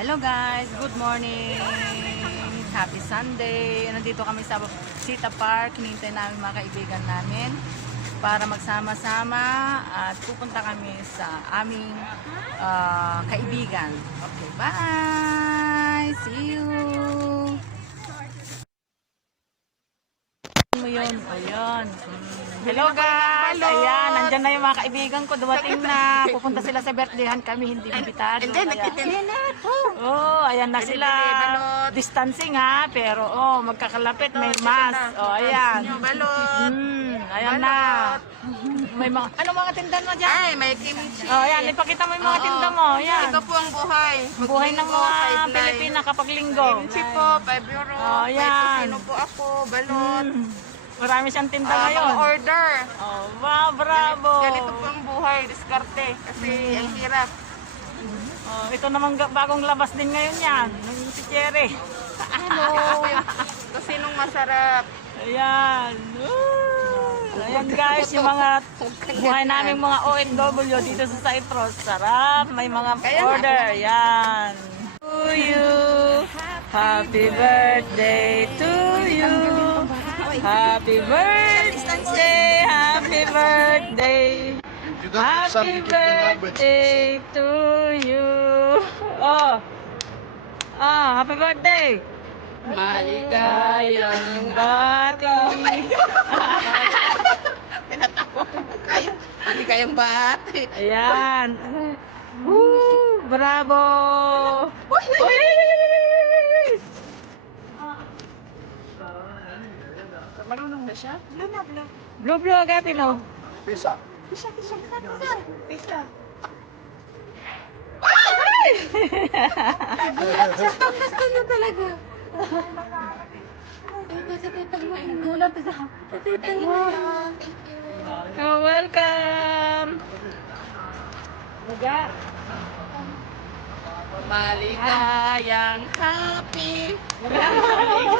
Hello guys, good morning. Happy Sunday. Nandito kami sa Sita Park. Hinihintay namin mga kaibigan namin para magsama-sama at pupunta kami sa aming kaibigan. Okay, bye! See you! Mo yun, ayun. Hello guys! Ayan, nandyan na yung mga kaibigan ko. Dumating na. Pupunta sila sa birthdayhan kami, hindi imbitado. Oh, ayan na sila. Distancing ha, pero magkakalapit, may mask. Oh, ayan. Ayan na. May mga, ano mga tinda mo dyan? Ay, may kimchi. Oh, ayan, ipakita mo yung mga tinda mo. Ayan. Ito po ang buhay. Buhay ng mga Pilipina kapag linggo. Kimchi po, 5 euro. Oh, ayan. Sino po ako, balot. Marami siyang tinda Mga ngayon. order. Oh, wow, bravo. Ganito po ang buhay, diskarte. Kasi ang hirap. Oh, ito naman bagong labas din ngayon yan. Yung si Cherry. Hello. Kasinong masarap. Ayan. Ayan guys, yung mga buhay naming mga OFW dito sa Cyprus. Sarap, may mga order. Ayan. To you, happy birthday to you. Happy birthday, happy birthday. Happy birthday to you. Happy birthday. Maligayang bati. Hindi kayang bati. Ayan. Woo! Bravo! Uy! Marunong na siya? Blue blue agad, no? Pisa. Gusto na talaga. Oh, welcome! Maga. Maligayang happy. Maligaya.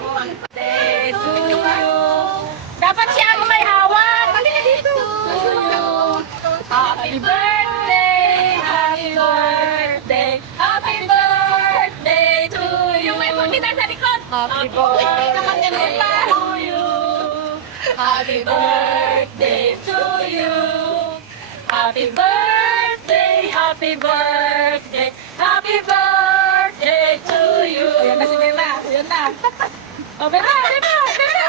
Birthday to you. Dapat siya ang may hawak. Halika dito. Happy birthday, happy birthday, happy birthday to you. May pagkita sa likod. Happy birthday to you. Happy birthday to you. Happy birthday, happy birthday, happy birthday to you. Ayan na si Bella. Ayan na. Oh, Bella, Bella, Bella.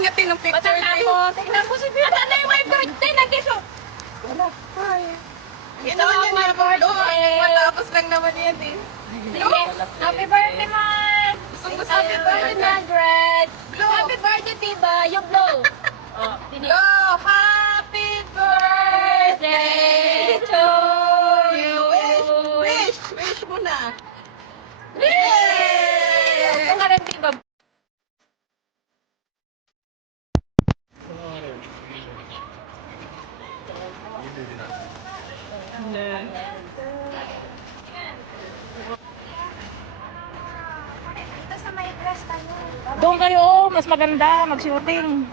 Ngating ng picture niya. Tingnan mo si Bella. Ano yung my birthday? Nandito. Wala. Hi. Ito ang my birthday. Matapos lang naman yan eh. Happy birthday, Mark. Happy birthday, Margaret. Happy birthday, Tiba. You blow. Oh, Go! Happy birthday to you! Wish mo na! Yay! Pangalan, Tiba. Doon kayo, mas maganda mag-shooting.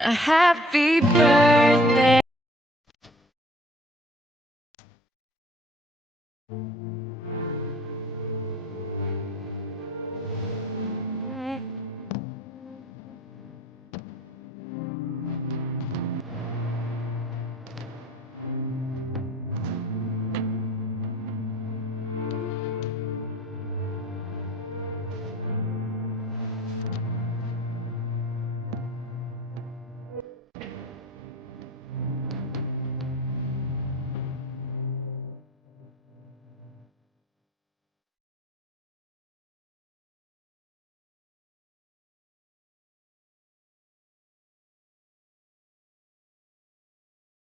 A happy birthday.